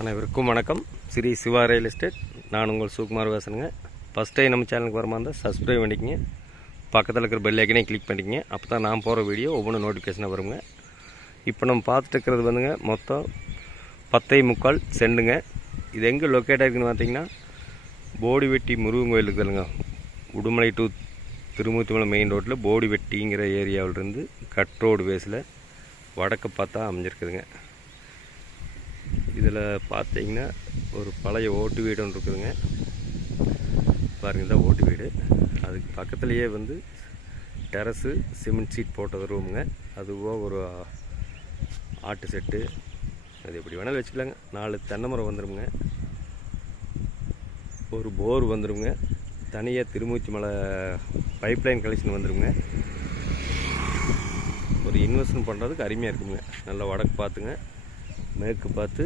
அனைவருக்கும் வணக்கம். Shri Siva real estate. நான் உங்கள் சுகுமார் பேசுகிறேங்க. ஃபஸ்ட் டைம் நம்ம சேனலுக்கு வரமா இருந்தால் சப்ஸ்கிரைப் பண்ணிக்கங்க, பக்கத்தில் இருக்கிற பெல் ஐக்கனே கிளிக் பண்ணிக்கங்க. அப்போ தான் நான் போகிற வீடியோ ஒவ்வொன்றும் நோட்டிஃபிகேஷனாக வருங்க. இப்போ நம்ம பார்த்துட்டு இருக்கிறது வந்துங்க மொத்தம் 10.25 செண்டுங்க. இது எங்கே லொக்கேட் ஆகிருக்குன்னு பார்த்தீங்கன்னா போடிவெட்டி முருகன் கோயில் இருக்குதுங்க. உடுமலை டு திருமூர்த்திமலை மெயின் ரோட்டில் போடிவெட்டிங்கிற ஏரியாவிலிருந்து கட் ரோடு பேஸில் வடக்கு பார்த்தா அமைஞ்சிருக்குதுங்க. இதில் பார்த்தீங்கன்னா ஒரு பழைய ஓட்டு வீடு ஒன்று இருக்குதுங்க. பாருங்கள், தான் ஓட்டு வீடு. அதுக்கு பக்கத்துலேயே வந்து டெரஸு சிமெண்ட் சீட் போட்டது ரூமுங்க. அதுவாக ஒரு ஆட்டு செட்டு, அது எப்படி வேணாலும் வச்சுக்கலாங்க. 4 தென்னை மரம் வந்துடுங்க, ஒரு போர் வந்துடுங்க, தனியாக திருமூர்த்தி மலை பைப்லைன் கலெக்ஷன் வந்துடுங்க. ஒரு இன்வெஸ்ட்மெண்ட் பண்ணுறதுக்கு அருமையாக இருக்குங்க. நல்லா வடக்கு பார்த்துங்க, மேற்கு பார்த்து,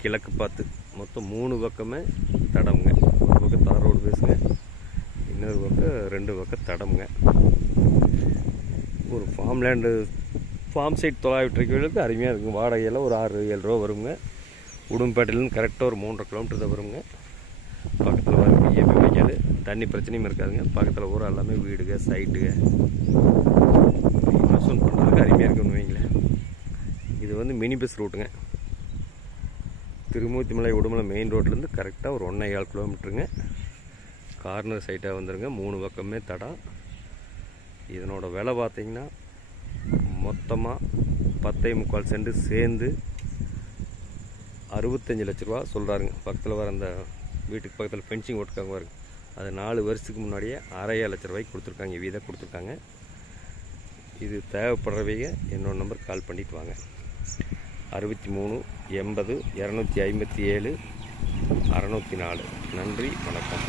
கிழக்கு பார்த்து, மொத்தம் 3 பக்கமே தடமுங்க. ஒரு பக்கம் தார் ரோடு பேசுங்க, இன்னொரு பக்கம் 2 பக்கம் தடமுங்க. ஒரு ஃபார்ம் லேண்டு ஃபார்ம் சைட் 900 ரூபாய்க்கு அருமையாக இருக்குங்க. வாடகையெல்லாம் ஒரு 6-7 ரூபா வருங்க. உடும்பேட்டையிலேருந்து கரெக்டாக ஒரு 3.5 கிலோமீட்டர் தான் வருங்க. பக்கத்தில் வர பிஏபி வைக்காது, தண்ணி பிரச்சனையும் இருக்காதுங்க. பக்கத்தில் ஊர் எல்லாமே வீடுங்க, சைட்டுங்க. இன்வெஸ்ட்மெண்ட் பண்ணுறதுக்கு அருமையாக இருக்குன்னு வைங்களேன். இது வந்து மினி பஸ் ரூட்டுங்க. திருமூர்த்திமலை உடுமலை மெயின் ரோட்லேருந்து கரெக்டாக ஒரு 1.25 கிலோமீட்டருங்க. கார்னர் சைட்டாக வந்துடுங்க. 3 பக்கமே தடம். இதனோட விலை பார்த்திங்கன்னா மொத்தமாக 10.25 சென்ட் சேர்ந்து 65 லட்ச ரூபா சொல்கிறாருங்க. பக்கத்தில் வர அந்த வீட்டுக்கு பக்கத்தில் ஃபென்சிங் ஓட்டுக்காங்க பாருங்க, அது 4 வருஷத்துக்கு முன்னாடியே 6.5 லட்ச ரூபாய்க்கு கொடுத்துருக்காங்க. வீதை கொடுத்துருக்காங்க. இது தேவைப்படுறவங்க என்னோட நம்பர் கால் பண்ணிட்டு வாங்க. 63 80 257 604. நன்றி, வணக்கம்.